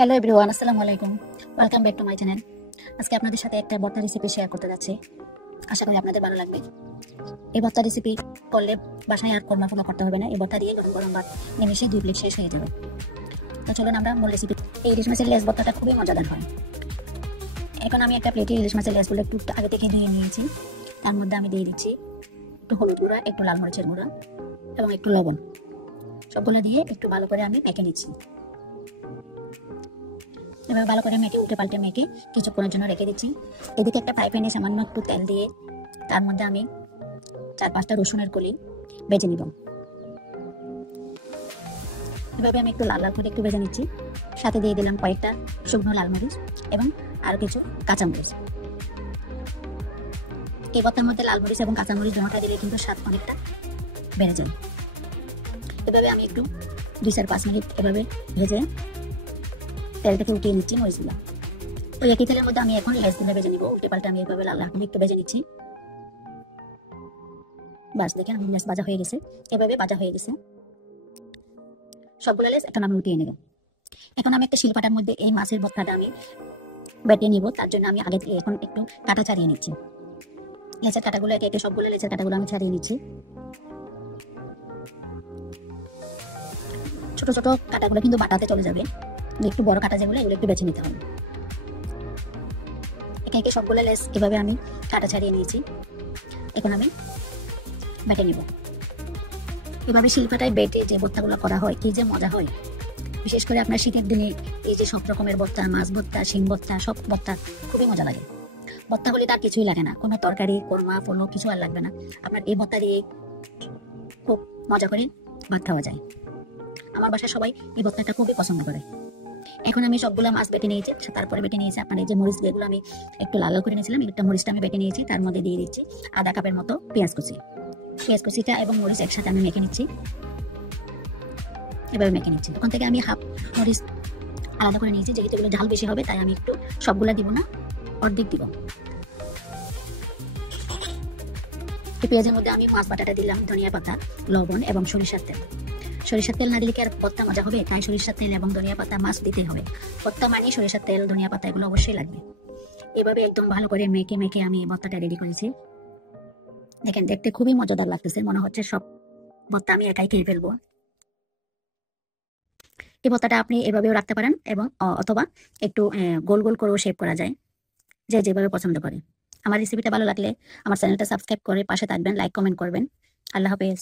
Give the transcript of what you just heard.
Hello everyone, আসসালামু আলাইকুম। Welcome back to my channel. আজকে আপনাদের সাথে একটা ভর্তা রেসিপি শেয়ার করতে যাচ্ছি। আশা করি আপনাদের ভালো লাগবে। এই ভর্তা রেসিপি করলে বাসায় আর কোরমা ফোলা করতে হবে না। এই ভর্তা দিয়ে গরম গরম ভাত নিমিশে 2 প্লেট শেষ হয়ে যাবে। তো চলুন আমরা মূল রেসিপি। এই ইলিশ মাছের লেজ ভর্তাটা খুবই মজাদার হয়। এখন আমি একটা প্লেটে ইলিশ মাছের লেজগুলো একটু আগে থেকে ধুয়ে নিয়েছি। তার মধ্যে আমি দিয়ে দিচ্ছি একটু হলুদ গুঁড়া, একটু লাল মরিচের গুঁড়া এবং একটু লবণ। সবগুলো দিয়ে একটু ভালো করে আমি মেখে নিচ্ছি। এবার ভালো করে মেখে উল্টে পাল্টে মেখে কিছুক্ষণের জন্য রেখে দিচ্ছি। এদিকে একটা ফ্রাই প্যানে সামান্য একটু তেল দিয়ে তার মধ্যে আমি 4-5টা রসুনের কলি ভেজে নিব। এভাবে আমি একটু লাল লাল করে একটু ভেজে নিচ্ছি। সাথে দিয়ে দিলাম কয়েকটা শুকনো লাল মরিচ এবং আরও কিছু কাঁচামরিচ। এই ভর্তার মধ্যে লাল মরিচ এবং কাঁচামরিচ জমাটা দিলে কিন্তু স্বাদ অনেকটা বেড়ে যায়। এভাবে আমি একটু 2-4-5 মিনিট এভাবে ভেজে তেল থেকে উঠিয়ে নিচ্ছি মরিচগুলো। ওই একই তেলের মধ্যে আমি এখন লেসগুলো ভেজে নিব। উল্টে পাল্টে আমি এভাবে লাল লাল করে একটু ভেজে নিচ্ছি। বাস দেখেন আমি লেস ভাজা হয়ে গেছে। এভাবে ভাজা হয়ে গেছে সবগুলো লেস। এখন আমি উঠিয়ে নেব। এখন আমি একটা শিলপাটার মধ্যে এই মাছের ভর্তাটা আমি বেটে নিব। তার জন্য আমি আগে থেকে এখন একটু কাটা ছাড়িয়ে নিচ্ছি। লেচের কাটাগুলো একে একে সবগুলো লেচের কাটাগুলো আমি ছাড়িয়ে নিচ্ছি। ছোট ছোট কাটাগুলো কিন্তু বাটাতে চলে যাবে। একটু বড় কাটা যেগুলো এগুলো একটু বেছে নিতে হবে। একে একে সবগুলো লেস এভাবে আমি কাটা ছাড়িয়ে নিয়েছি। এখন আমি বেটে নিব। এভাবে শিলপাটায় বেটে যে ভর্তাগুলো করা হয় কি যে মজা হয়। বিশেষ করে আপনার শীতের দিনে এই যে সব রকমের ভর্তা, মাছ ভর্তা, শিম ভর্তা, সব ভর্তা খুবই মজা লাগে। ভর্তা হলে তার কিছুই লাগে না, কোনো তরকারি কোরমা ফলো কিছু আর লাগবে না। আপনার এই ভর্তা দিয়ে খুব মজা করে ভাত খাওয়া যায়। আমার বাসায় সবাই এই ভর্তাটা খুবই পছন্দ করে। এখন আমি সবগুলো মাছ বেটে নিয়েছি। তারপরে বেটে নিয়েছি আপনার এই যে মরিচ যেগুলো আমি একটু লাল লাল করে নিয়েছিলাম, একটা মরিচটা আমি বেটে নিয়েছি। তার মধ্যে দিয়ে দিচ্ছি আধা কাপের মতো পেঁয়াজ কুচি। পেঁয়াজ কুচিটা এবং মরিচ একসাথে আমি মেখে নিচ্ছি। এভাবে মেখে নিচ্ছি। ওখান থেকে আমি হাফ মরিচ আলাদা করে নিয়েছি। যেহেতু এগুলো ঝাল বেশি হবে তাই আমি একটু সবগুলা দিব না, অর্ধেক দিব। এই পেঁয়াজের মধ্যে আমি মাছ বাটাটা দিলাম, ধনিয়া পাতা, লবণ এবং সরিষার তেল। সরিষার তেল না দিলে কি আর ভর্তা মজা হবে? তাই সরিষার তেল এবং ধনিয়া পাতা মাছ দিতে হবে। ভর্তা মানে সরিষার তেল, ধনিয়া পাতা এগুলো অবশ্যই লাগবে। এভাবে একদম ভালো করে মেখে মেখে আমি ভর্তাটা রেডি করেছি। দেখেন দেখতে খুবই মজাদার লাগতেছে। মনে হচ্ছে সব ভর্তা আমি একাই খেয়ে ফেলবো। এই ভর্তাটা আপনি এভাবেও রাখতে পারেন এবং অথবা একটু গোল গোল করেও শেপ করা যায়, যে যেভাবে পছন্দ করে। আমার রেসিপিটা ভালো লাগলে আমার চ্যানেলটা সাবস্ক্রাইব করে পাশে থাকবেন, লাইক কমেন্ট করবেন। আল্লাহ হাফেজ।